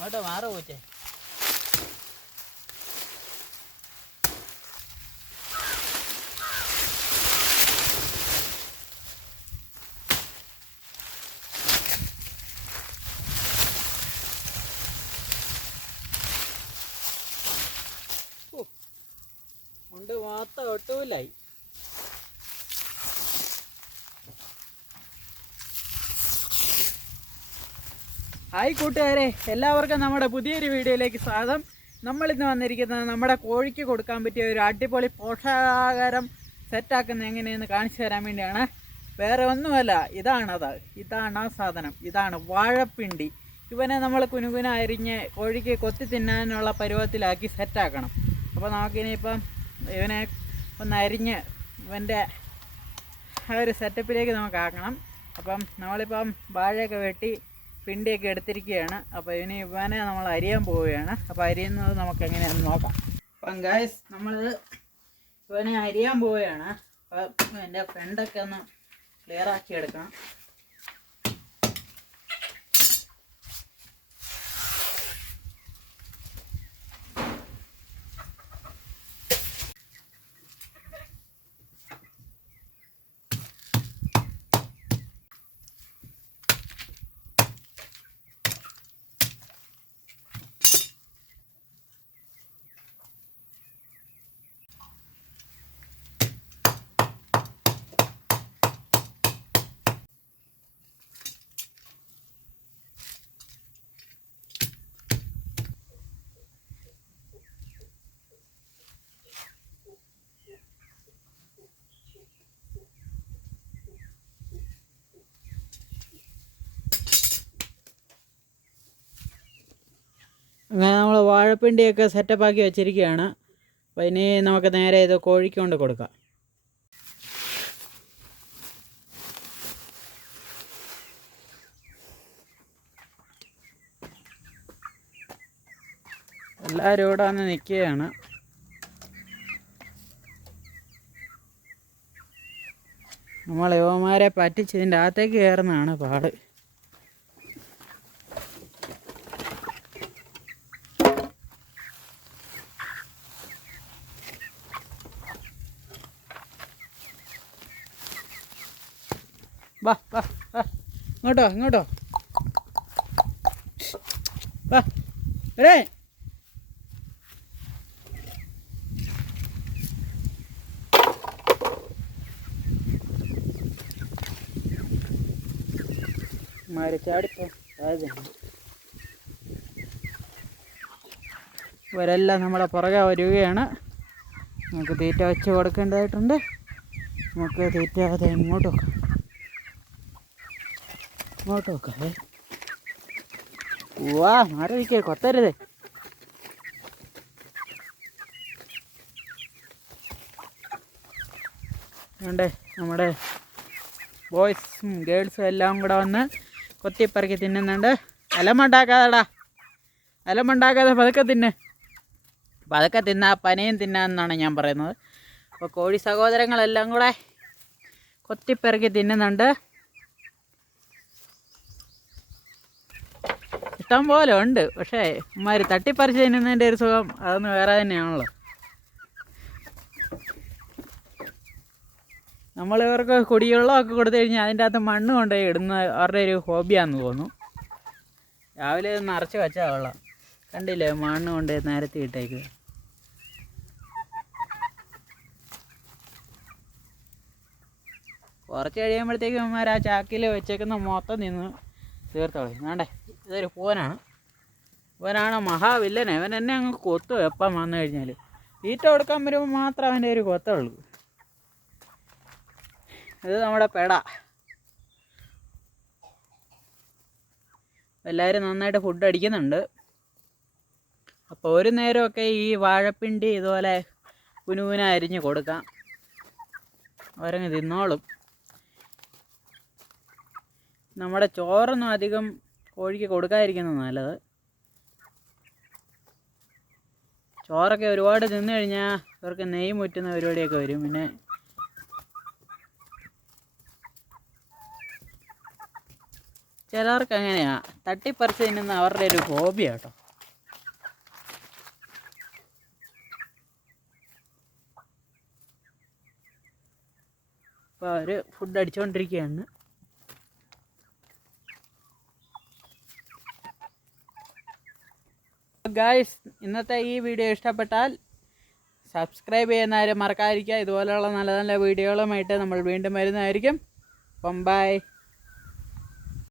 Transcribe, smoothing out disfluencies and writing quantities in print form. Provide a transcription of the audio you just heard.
അങ്ങോട്ട് മാറ പോച്ചേ. കൊണ്ട് മാത്രം ഒട്ടുമില്ലായി. ഹായ് കൂട്ടുകാരെ, എല്ലാവർക്കും നമ്മുടെ പുതിയൊരു വീഡിയോയിലേക്ക് സ്വാഗതം. നമ്മളിന്ന് വന്നിരിക്കുന്നത് നമ്മുടെ കോഴിക്ക് കൊടുക്കാൻ പറ്റിയ ഒരു അടിപൊളി പോഷകാഹാരം സെറ്റാക്കുന്നത് എങ്ങനെയെന്ന് കാണിച്ചു തരാൻ വേണ്ടിയാണ്. വേറെ ഒന്നുമല്ല, ഇതാണ് ആ സാധനം. ഇതാണ് വാഴപ്പിണ്ടി. ഇവനെ നമ്മൾ കുനുകുന അരിഞ്ഞ് കോഴിക്ക് കൊത്തി തിന്നാനുള്ള പരുവത്തിലാക്കി സെറ്റാക്കണം. അപ്പോൾ നമുക്കിനിയിപ്പം ഇവനെ ഒന്ന് അരിഞ്ഞ് ഇവൻ്റെ ആ ഒരു സെറ്റപ്പിലേക്ക് നമുക്കാക്കണം. അപ്പം നമ്മളിപ്പം വാഴയൊക്കെ വെട്ടി പിണ്ടിയൊക്കെ എടുത്തിരിക്കുകയാണ്. അപ്പോൾ ഇവനെ നമ്മൾ അരിയാൻ പോവുകയാണ്. അപ്പോൾ അരിയുന്നത് നമുക്ക് എങ്ങനെയാണെന്ന് നോക്കാം. അപ്പം ഗൈസ്, നമ്മൾ ഇവനെ അരിയാൻ പോവുകയാണ്. അപ്പം എൻ്റെ ഫ്രണ്ടൊക്കെ ഒന്ന് ക്ലിയർ ആക്കി എടുക്കണം. അങ്ങനെ നമ്മൾ വാഴപ്പിണ്ടിയൊക്കെ സെറ്റപ്പാക്കി വെച്ചിരിക്കുകയാണ്. അപ്പോൾ ഇനി നമുക്ക് നേരെ ഇത് കോഴിക്ക് കൊണ്ട് കൊടുക്കാം. എല്ലാവരും ഇവിടെ വന്ന് നിൽക്കുകയാണ്. നമ്മൾ യുവമാരെ പറ്റിച്ച് ഇതിൻ്റെ അകത്തേക്ക് കയറുന്നതാണ് പാട്. വാ വാ വാ, ഇങ്ങോട്ടോ വാ വരേ. മരച്ചാടിപ്പോ ഇവരെല്ലാം നമ്മുടെ പുറകെ വരികയാണ്. നമുക്ക് തീറ്റ വെച്ച് കൊടുക്കേണ്ടതായിട്ടുണ്ട്. നമുക്ക് തീറ്റ അത് ഇങ്ങോട്ട് വെക്കാം. വാ, മാറിയിരിക്കേ, കൊത്തരുതേ. അതുകൊണ്ട് നമ്മുടെ ബോയ്സും ഗേൾസും എല്ലാം കൂടെ വന്ന് കൊത്തിപ്പറക്കി തിന്നുന്നുണ്ട്. അലമുണ്ടാക്കാതെ പതുക്കെ തിന്ന്. പതുക്കെ തിന്നാ പനയും തിന്നാന്നാണ് ഞാൻ പറയുന്നത്. അപ്പോൾ കോഴി സഹോദരങ്ങളെല്ലാം കൂടെ കൊത്തിപ്പറക്കി തിന്നുന്നുണ്ട്. ഇഷ്ടം പോലെ ഉണ്ട്. പക്ഷേ ഇമാര് തട്ടിപ്പറിച്ച് തിന്നുന്നതിൻ്റെ ഒരു സുഖം അതൊന്ന് വേറെ തന്നെയാണല്ലോ. നമ്മളിവർക്ക് കുടിവെള്ളമൊക്കെ കൊടുത്തു കഴിഞ്ഞാൽ അതിൻ്റെ അകത്ത് മണ്ണ് കൊണ്ടുപോയി ഇടുന്ന അവരുടെ ഒരു ഹോബിയാണെന്ന് തോന്നുന്നു. രാവിലെ നിറച്ച് വെച്ചാൽ വെള്ളം കണ്ടില്ലേ, മണ്ണ് കൊണ്ടുപോയി നേരത്തെ ഇട്ടേക്ക്. കുറച്ച് കഴിയുമ്പോഴത്തേക്കും ഇവന്മാർ ആ ചാക്കിൽ വെച്ചേക്കുന്ന മൊത്തം നിന്ന് തീർത്തോളി. വേണ്ടേ, ഇതൊരു ഇവനാണ് മഹാവില്ലനെ. ഇവൻ എന്നെ അങ്ങ് കൊത്തു എപ്പം വന്നു കഴിഞ്ഞാൽ. തീറ്റ കൊടുക്കാൻ വരുമ്പോൾ മാത്രം അവൻ്റെ ഒരു കൊത്തുള്ളൂ. ഇത് നമ്മുടെ പെട. എല്ലാവരും നന്നായിട്ട് ഫുഡ് അടിക്കുന്നുണ്ട്. അപ്പോൾ ഒരു നേരമൊക്കെ ഈ വാഴപ്പിണ്ടി ഇതുപോലെ കുനുകുന അരിഞ്ഞ് കൊടുക്കാം. അവരങ്ങ് തിന്നോളും. നമ്മുടെ ചോറൊന്നും അധികം കോഴിക്ക് കൊടുക്കാതിരിക്കുന്നത് നല്ലത്. ചോറൊക്കെ ഒരുപാട് തിന്നു കഴിഞ്ഞാൽ ഇവർക്ക് നെയ്യ് മുറ്റുന്ന പരിപാടിയൊക്കെ വരും. പിന്നെ ചിലർക്ക് അങ്ങനെയാ, തട്ടിപ്പറിച്ച് തിന്നുന്ന അവരുടെ ഒരു ഹോബിയാണ് കേട്ടോ. അപ്പോൾ അവർ ഫുഡ് അടിച്ചുകൊണ്ടിരിക്കുകയാണ്. ഗായ്സ്, ഇന്നത്തെ ഈ വീഡിയോ ഇഷ്ടപ്പെട്ടാൽ സബ്സ്ക്രൈബ് ചെയ്യുന്നവരെ മറക്കാതിരിക്കുക. ഇതുപോലെയുള്ള നല്ല നല്ല വീഡിയോകളുമായിട്ട് നമ്മൾ വീണ്ടും വരുന്നതായിരിക്കും. അപ്പം ബൈ.